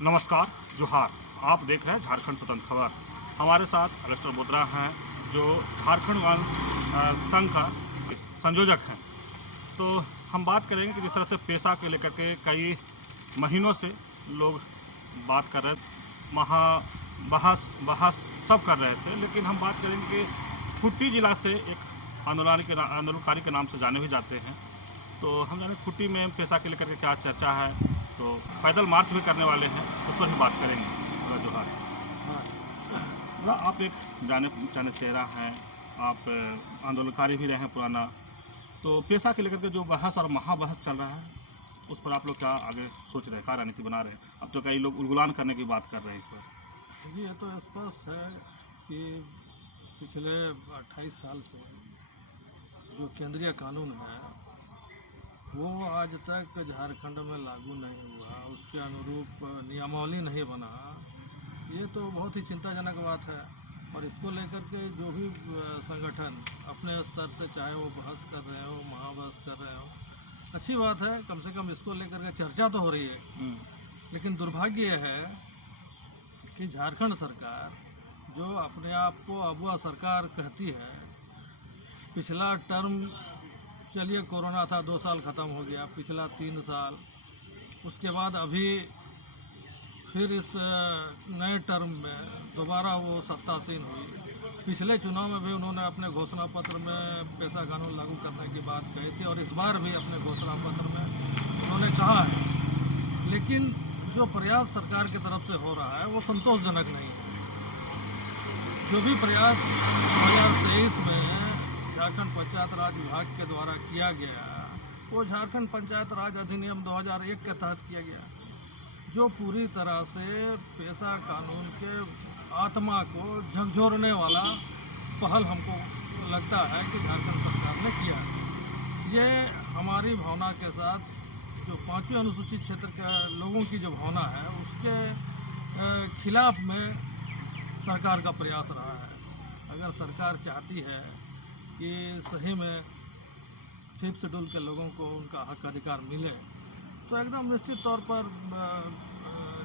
नमस्कार, जोहार। आप देख रहे हैं झारखंड स्वतंत्र खबर। हमारे साथ अलस्टर बोत्रा हैं जो झारखंड संघ का संयोजक हैं। तो हम बात करेंगे कि जिस तरह से पेशा के लेकर के कई महीनों से लोग बात कर रहे थे, बहस सब कर रहे थे, लेकिन हम बात करेंगे कि खुट्टी जिला से एक आंदोलनकारी के नाम से जाने भी जाते हैं। तो हम जाने खुट्टी में पेशा के लेकर के क्या चर्चा है, तो पैदल मार्च भी करने वाले हैं, उस पर भी बात करेंगे। जोहार। आप एक जाने पहचाने चेहरा हैं, आप आंदोलनकारी भी रहे हैं पुराना। तो पेशा के लेकर के जो बहस और महाबहस चल रहा है, उस पर आप लोग क्या आगे सोच रहे हैं, क्या रणनीति बना रहे हैं? अब तो कई लोग उलगुलान करने की बात कर रहे हैं इस पर। जी, ये तो स्पष्ट है कि पिछले 28 साल से जो केंद्रीय कानून है वो आज तक झारखंड में लागू नहीं हुआ, उसके अनुरूप नियमावली नहीं बना। ये तो बहुत ही चिंताजनक बात है। और इसको लेकर के जो भी संगठन अपने स्तर से, चाहे वो बहस कर रहे हो, महाबहस कर रहे हो, अच्छी बात है, कम से कम इसको लेकर के चर्चा तो हो रही है। लेकिन दुर्भाग्य यह है कि झारखंड सरकार जो अपने आप को अगुआ सरकार कहती है, पिछला टर्म चलिए कोरोना था, 2 साल ख़त्म हो गया, पिछला 3 साल, उसके बाद अभी फिर इस नए टर्म में दोबारा वो सत्तासीन हुई। पिछले चुनाव में भी उन्होंने अपने घोषणा पत्र में पेशा कानून लागू करने की बात कही थी, और इस बार भी अपने घोषणा पत्र में उन्होंने कहा है। लेकिन जो प्रयास सरकार की तरफ से हो रहा है वो संतोषजनक नहीं है। जो भी प्रयास 2023 में झारखंड पंचायत राज विभाग के द्वारा किया गया, वो झारखंड पंचायत राज अधिनियम 2001 के तहत किया गया, जो पूरी तरह से पेशा कानून के आत्मा को झकझोरने वाला पहल हमको लगता है कि झारखंड सरकार ने किया। ये हमारी भावना के साथ जो 5वीं अनुसूचित क्षेत्र के लोगों की जो भावना है उसके खिलाफ में सरकार का प्रयास रहा है। अगर सरकार चाहती है कि सही में 5th शेड्यूल के लोगों को उनका हक अधिकार मिले, तो एकदम निश्चित तौर पर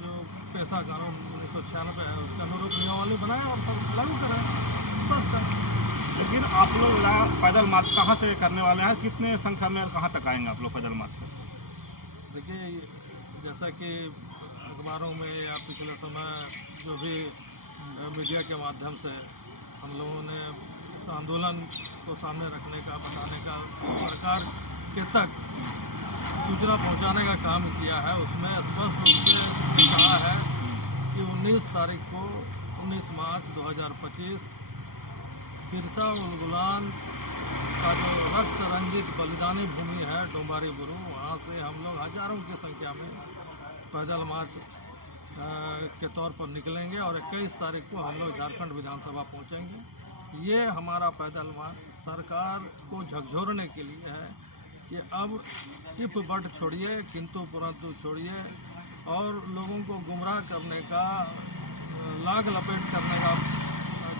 जो पेशा कानून 1996 है उसका अनुरूप नियमावली बनाएं और सब लागू करें, स्पष्ट है। लेकिन आप लोग पैदल मार्च कहाँ से करने वाले हैं, कितने संख्या में, कहाँ तक आएंगे आप लोग पैदल मार्च में? देखिए, जैसा कि अखबारों में या पिछले समय जो भी मीडिया के माध्यम से हम लोगों ने इस आंदोलन को सामने रखने का, बताने का, सरकार के तक सूचना पहुंचाने का काम किया है, उसमें स्पष्ट रूप से कहा है कि 19 मार्च 2025 बिरसा उलगुलान का जो रक्त रंजित बलिदानी भूमि है डोंबारी बुरू, वहाँ से हम लोग हजारों की संख्या में पैदल मार्च के तौर पर निकलेंगे और 21 तारीख को हम लोग झारखंड विधानसभा पहुँचेंगे। ये हमारा पैदल मार्च सरकार को झकझोरने के लिए है कि अब इफ बट छोड़िए, किंतु परंतु छोड़िए, और लोगों को गुमराह करने का, लाग लपेट करने का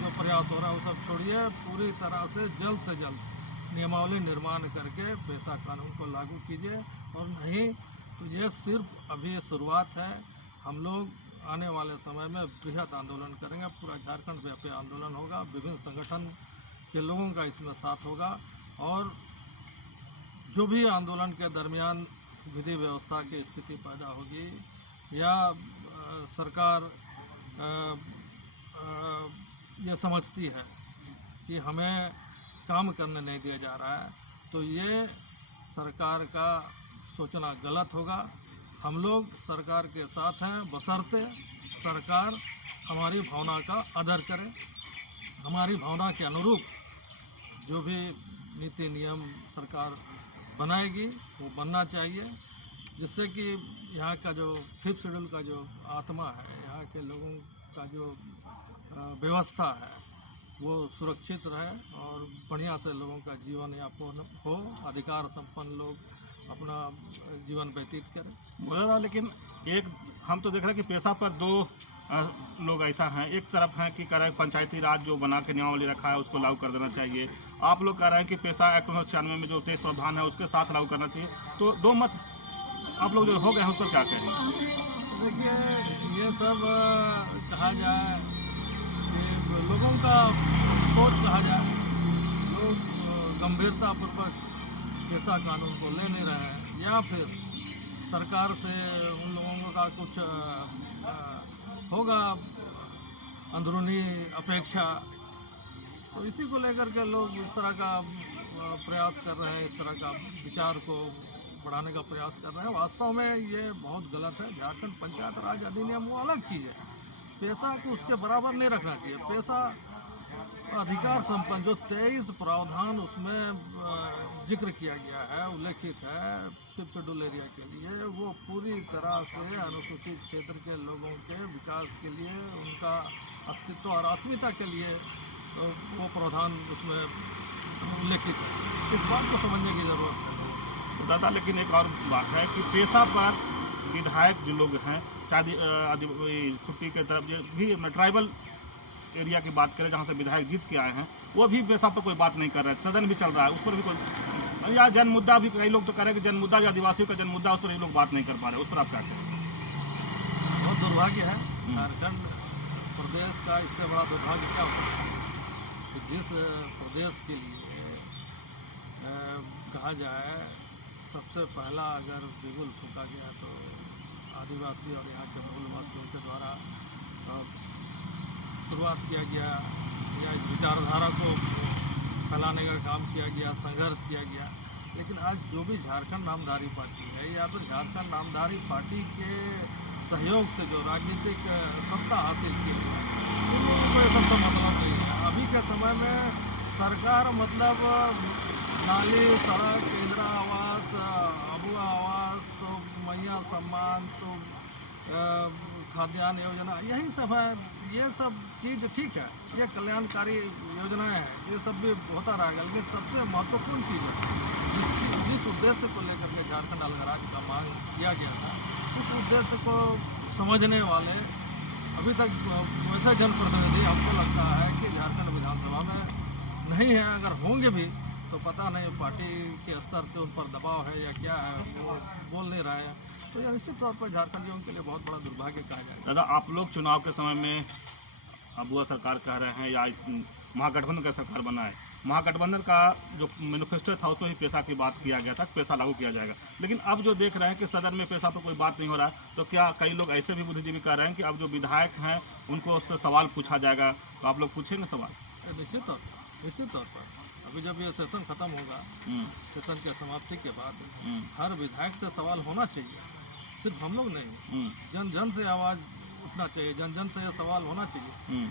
जो प्रयास हो रहा है वो सब छोड़िए। पूरी तरह से जल्द नियमावली निर्माण करके पेशा कानून को लागू कीजिए, और नहीं तो ये सिर्फ अभी शुरुआत है। हम लोग आने वाले समय में बृहद आंदोलन करेंगे, पूरा झारखंड व्यापी आंदोलन होगा, विभिन्न संगठन के लोगों का इसमें साथ होगा, और जो भी आंदोलन के दरमियान विधि व्यवस्था की स्थिति पैदा होगी या सरकार ये समझती है कि हमें काम करने नहीं दिया जा रहा है, तो ये सरकार का सोचना गलत होगा। हम लोग सरकार के साथ हैं, बशर्ते सरकार हमारी भावना का आदर करे, हमारी भावना के अनुरूप जो भी नीति नियम सरकार बनाएगी वो बनना चाहिए, जिससे कि यहाँ का जो 5th शेड्यूल का जो आत्मा है, यहाँ के लोगों का जो व्यवस्था है वो सुरक्षित रहे और बढ़िया से लोगों का जीवन यापन हो, अधिकार संपन्न लोग अपना जीवन व्यतीत करें। लेकिन एक हम तो देख रहे हैं कि पेशा पर 2 लोग ऐसा हैं, एक तरफ हैं कि कह रहे हैं पंचायती राज जो बना के नियमावली रखा है उसको लागू कर देना चाहिए। आप लोग कह रहे हैं कि पेशा एक्ट 1996 में जो 23 प्रावधान है उसके साथ लागू करना चाहिए। तो 2 मत आप लोग जो हो गए हैं उस पर क्या कहेंगे? देखिए, ये सब कहा जाए कि लोगों का सोच कहा जाए, लोग गंभीरतापूर्वक पेशा कानून को ले नहीं रहे हैं, या फिर सरकार से उन लोगों का कुछ होगा अंदरूनी अपेक्षा, तो इसी को लेकर के लोग इस तरह का प्रयास कर रहे हैं, इस तरह का विचार को बढ़ाने का प्रयास कर रहे हैं। वास्तव में ये बहुत गलत है। झारखंड पंचायत राज अधिनियम वो अलग चीज़ है, पेशा को उसके बराबर नहीं रखना चाहिए। पेशा अधिकार संपन्न जो 23 प्रावधान उसमें जिक्र किया गया है, उल्लेखित है फिफ्थ शेड्यूल एरिया के लिए, वो पूरी तरह से अनुसूचित क्षेत्र के लोगों के विकास के लिए, उनका अस्तित्व और अस्मिता के लिए वो प्रावधान उसमें उल्लेखित है। इस बात को समझने की ज़रूरत है। तो दादा, लेकिन एक और बात है कि पेशा पर विधायक जो लोग हैं, चाहे खुट्टी के तरफ भी ट्राइबल एरिया की बात करें जहाँ से विधायक जीत के आए हैं, वो भी पेशा पर कोई बात नहीं कर रहे हैं। सदन भी चल रहा है, उस पर भी कोई, या जन मुद्दा भी कई लोग तो कह रहे हैं कि जन मुद्दा जो आदिवासियों का जन मुद्दा, उस पर ये लोग बात नहीं कर पा रहे, उस पर आप क्या कहें? बहुत दुर्भाग्य है झारखंड प्रदेश का। इससे बड़ा दुर्भाग्य क्या हो सकता है कि जिस प्रदेश के लिए कहा जाए सबसे पहला अगर बिगुल फूका गया तो आदिवासी और यहाँ के मूलवासियों के द्वारा शुरुआत किया गया, या इस विचारधारा को फैलाने का काम किया गया, संघर्ष किया गया। लेकिन आज जो भी झारखंड नामधारी पार्टी है, या फिर झारखंड नामधारी पार्टी के सहयोग से जो राजनीतिक सत्ता हासिल की है, उन लोगों को ये सबका मतलब नहीं है। अभी के समय में सरकार मतलब नाली, सड़क, इंदिरा आवास, अबुआ आवास, तो मैया सम्मान, तो खाद्यान्न योजना, यही सब है। ये सब चीज़ ठीक है, ये कल्याणकारी योजनाएं हैं, ये सब भी होता रहेगा। लेकिन सबसे महत्वपूर्ण चीज़ है जिस उद्देश्य को लेकर के झारखंड अलग राज्य का मांग किया गया था, उस उद्देश्य को समझने वाले अभी तक वैसे जनप्रतिनिधि हमको लगता है कि झारखंड विधानसभा में नहीं है। अगर होंगे भी तो पता नहीं पार्टी के स्तर से उन पर दबाव है या क्या है, वो बोल नहीं रहे हैं। तो यह निश्चित तौर पर झारखंडियों के लिए बहुत बड़ा दुर्भाग्य कहा जाएगा। दादा, आप लोग चुनाव के समय में अबुआ सरकार कह रहे हैं या इस महागठबंधन का सरकार बना है, महागठबंधन का जो मैनिफेस्टो था उसमें भी पेशा की बात किया गया था, पेशा लागू किया जाएगा। लेकिन अब जो देख रहे हैं कि सदन में पेशा पर कोई बात नहीं हो रहा है, तो क्या कई लोग ऐसे भी बुद्धिजीवी कह रहे हैं कि अब जो विधायक हैं उनको उससे सवाल पूछा जाएगा, तो आप लोग पूछेंगे सवाल? निश्चित तौर पर अभी जब ये सेशन खत्म होगा, सेशन के समाप्ति के बाद हर विधायक से सवाल होना चाहिए। सिर्फ हम लोग नहीं, जन जन से आवाज़ उठना चाहिए, जन जन से ये सवाल होना चाहिए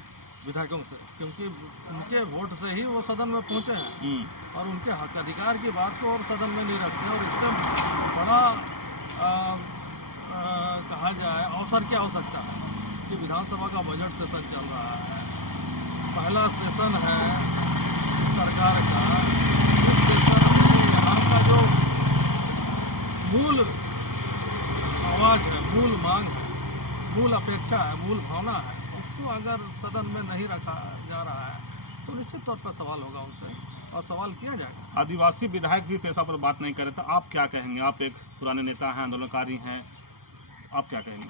विधायकों से, क्योंकि उनके वोट से ही वो सदन में पहुंचे हैं और उनके हक अधिकार की बात को और सदन में नहीं रखते हैं। और इससे बड़ा कहा जाए अवसर क्या हो सकता है कि विधानसभा का बजट सेशन चल रहा है, पहला सेशन है सरकार का। इस सेशन में यहाँ का जो मूल आवाज़ है, मूल मांग है, मूल अपेक्षा है, मूल भावना है, उसको अगर सदन में नहीं रखा जा रहा है तो निश्चित तौर पर सवाल होगा उनसे और सवाल किया जाएगा। आदिवासी विधायक भी पेशा पर बात नहीं करे तो आप क्या कहेंगे? आप एक पुराने नेता हैं, आंदोलनकारी हैं, आप क्या कहेंगे?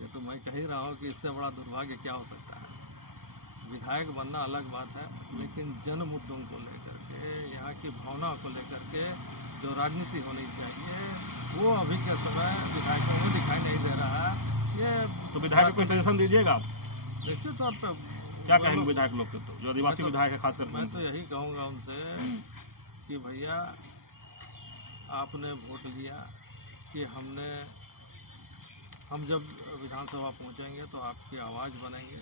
ये तो मैं कह ही रहा हूँ कि इससे बड़ा दुर्भाग्य क्या हो सकता है। विधायक बनना अलग बात है, लेकिन जन मुद्दों को लेकर के, यहाँ की भावना को लेकर के जो राजनीति होनी चाहिए वो अभी के समय विधायकों में दिखाई नहीं दे रहा है। ये तो विधायक को सजेशन दीजिएगा आप? निश्चित तौर पर क्या कहेंगे विधायक लोग के, तो जो आदिवासी विधायक है खासकर? मैं तो यही कहूँगा उनसे कि भैया आपने वोट लिया कि हम जब विधानसभा पहुँचेंगे तो आपकी आवाज़ बनेंगे,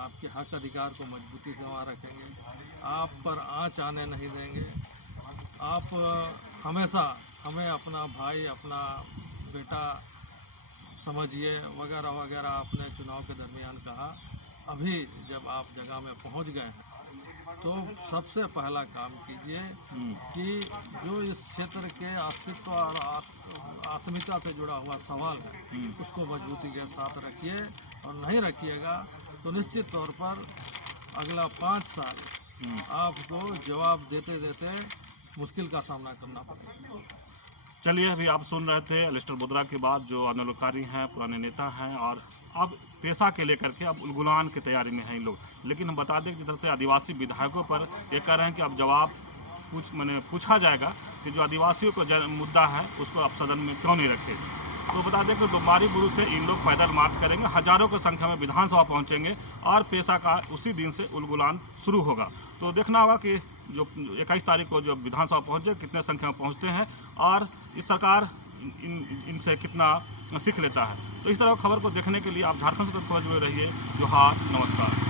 आपके हक अधिकार को मजबूती से वहाँ रखेंगे, आप पर आँच आने नहीं देंगे। आप हमेशा हमें अपना भाई, अपना बेटा समझिए वगैरह वगैरह आपने चुनाव के दरमियान कहा। अभी जब आप जगह में पहुंच गए हैं तो सबसे पहला काम कीजिए कि जो इस क्षेत्र के अस्तित्व और अस्मिता से जुड़ा हुआ सवाल है उसको मजबूती के साथ रखिए, और नहीं रखिएगा तो निश्चित तौर पर अगला 5 साल आपको जवाब देते देते मुश्किल का सामना करना पड़ेगा। चलिए, अभी आप सुन रहे थे एलिस्टर बुद्रा की बात, जो आंदोलनकारी हैं, पुराने नेता हैं और अब पेशा के लेकर के अब उलगुलान की तैयारी में हैं इन लोग। लेकिन हम बता दें कि जिस तरह से आदिवासी विधायकों पर ये कह रहे हैं कि अब जवाब पूछा जाएगा कि जो आदिवासियों को मुद्दा है उसको आप सदन में क्यों नहीं रखे। तो बता दें कि डुम्बारी बुरु से इन लोग पैदल मार्च करेंगे, हजारों की संख्या में विधानसभा पहुंचेंगे और पेशा का उसी दिन से उलगुलान शुरू होगा। तो देखना होगा कि जो 21 तारीख को जो विधानसभा पहुंचे कितने संख्या में पहुंचते हैं और इस सरकार इनसे कितना सीख लेता है। तो इस तरह खबर को देखने के लिए आप झारखंड से जुड़े रहिए। जोहार, नमस्कार।